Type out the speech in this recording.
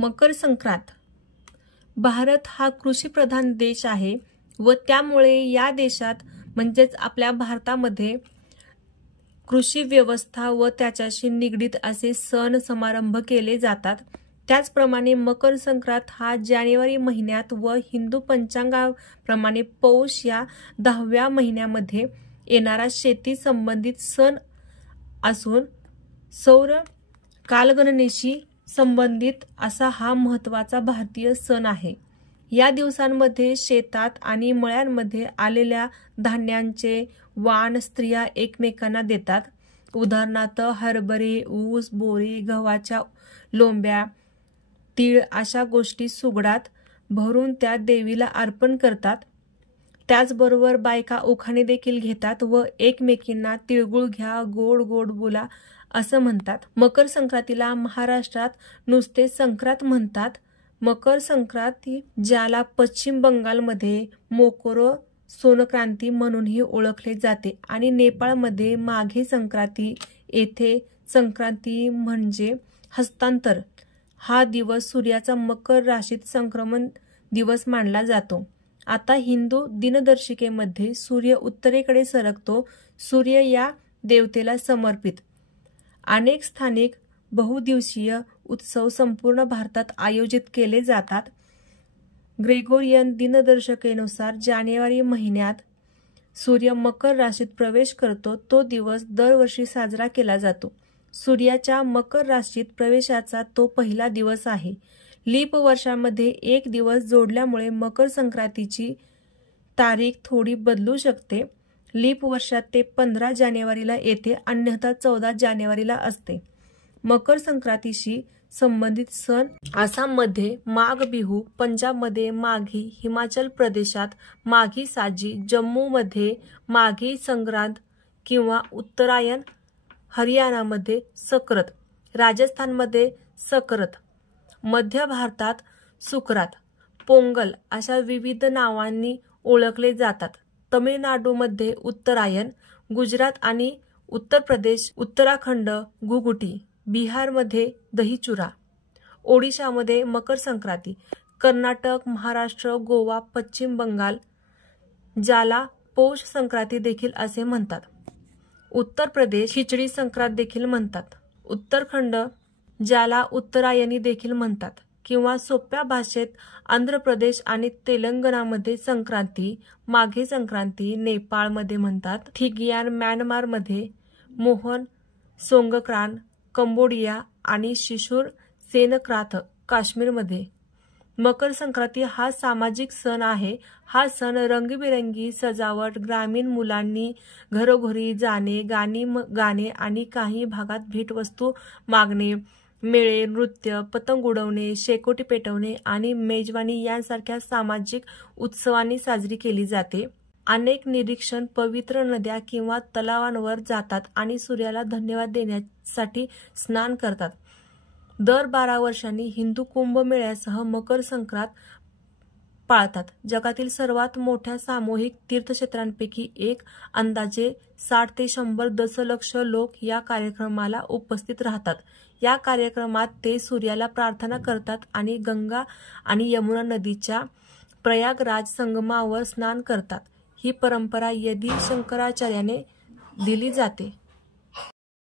मकर संक्रांत. भारत हा कृषीप्रधान देश आहे व त्यामुळे या देशात म्हणजेच आपल्या भारतामध्ये कृषी व्यवस्था व त्याच्याशी निगडित असे सण समारंभ केले जातात. त्याचप्रमाणे मकर संक्रांत हा जानेवारी महिन्यात व हिंदू पंचांगाप्रमाणे पौष या 10व्या महिन्यामध्ये येणारा शेती संबंधित सण असून सौर कालगणनेशी संबंधित असा हा महत्त्वाचा भारतीय सण आहे. या दिवसांमध्ये शेतात आणि मळ्यांमध्ये आलेल्या धान्यांचे वाण स्त्रिया एकमेकांना देतात. उदाहरणार्थ हरभरे, ऊस, बोरी, गव्हाच्या लोंब्या, तीळ अशा गोष्टी सुगडात भरून त्या देवीला अर्पण करतात. त्याचबरोबर बायका उखाणे देखील घेतात व एकमेकींना तिळगुळ घ्या, गोड गोड बोला असं म्हणतात. मकर संक्रांतीला महाराष्ट्रात नुसते संक्रांत म्हणतात. मकर संक्रांती ज्याला पश्चिम बंगालमध्ये मोकोरो सोनक्रांती म्हणूनही ओळखले जाते आणि नेपाळमध्ये माघे संक्रांती, येथे संक्रांती म्हणजे हस्तांतर हा दिवस सूर्याचा मकर राशीत संक्रमण दिवस मानला जातो. आता हिंदू दिनदर्शिकेमध्ये सूर्य उत्तरेकडे सरकतो. सूर्य या देवतेला समर्पित अनेक स्थानिक बहुदिवसीय उत्सव संपूर्ण भारतात आयोजित केले जातात. ग्रेगोरियन दिनदर्शिकेनुसार जानेवारी महिन्यात सूर्य मकर राशीत प्रवेश करतो. तो दिवस दरवर्षी साजरा केला जातो. सूर्याच्या मकर राशीत प्रवेशाचा तो पहिला दिवस आहे. लीप वर्षामध्ये एक दिवस जोडल्यामुळे मकर संक्रांतीची तारीख थोडी बदलू शकते. लीप वर्षात ते 15 जानेवारीला येते, अन्यथा 14 जानेवारीला असते. मकर संक्रांतीशी संबंधित सण आसाममध्ये माघ बिहू, पंजाबमध्ये माघी, हिमाचल प्रदेशात माघी साजी, जम्मूमध्ये माघी संक्रांत किंवा उत्तरायण, हरियाणामध्ये सकरत, राजस्थानमध्ये सकरत, मध्य भारतात सुकरात, पोंगल अशा विविध नावांनी ओळखले जातात. तमिळनाडूमध्ये उत्तरायण, गुजरात आणि उत्तर प्रदेश उत्तराखंड घुगुटी, बिहारमध्ये दहीचुरा, ओडिशामध्ये मकर संक्रांती, कर्नाटक, महाराष्ट्र, गोवा, पश्चिम बंगाल ज्याला पौष संक्रांती देखील असे म्हणतात. उत्तर प्रदेश खिचडी संक्रांत देखील म्हणतात. उत्तराखंड ज्याला उत्तरायणी देखील म्हणतात किंवा सोप्या भाषेत आंध्र प्रदेश आणि तेलंगणामध्ये संक्रांती, माघे संक्रांती नेपाळमध्ये म्हणतात. थिगियान म्यानमारमध्ये, मोहन सोंगक्रांत कंबोडिया आणि शिशुर सेनक्रांत काश्मीरमध्ये. मकर संक्रांती हा सामाजिक सण आहे. हा सण रंगीबेरंगी सजावट, ग्रामीण मुलांनी घरोघरी जाणे, गाणी गाणे आणि काही भागात भेटवस्तू मागणे, मेळे, नृत्य, पतंग उडवणे, शेकोटी पेटवणे आणि मेजवानी यांसारख्या सामाजिक उत्सवांनी साजरी केली जाते. अनेक निरीक्षण पवित्र नद्या किंवा तलावांवर जातात आणि सूर्याला धन्यवाद देण्यासाठी स्नान करतात. दर 12 वर्षांनी हिंदू कुंभमेळ्यासह मकर संक्रांत पाळतात. जगातील सर्वात मोठ्या सामूहिक तीर्थक्षेत्रांपैकी एक. अंदाजे 60 ते 100 दशलक्ष लोक या कार्यक्रमाला उपस्थित राहतात. या कार्यक्रमात ते सूर्याला प्रार्थना करतात आणि गंगा आणि यमुना नदीच्या प्रयागराज संगमावर स्नान करतात. ही परंपरा यदी शंकराचार्याने दिली जाते.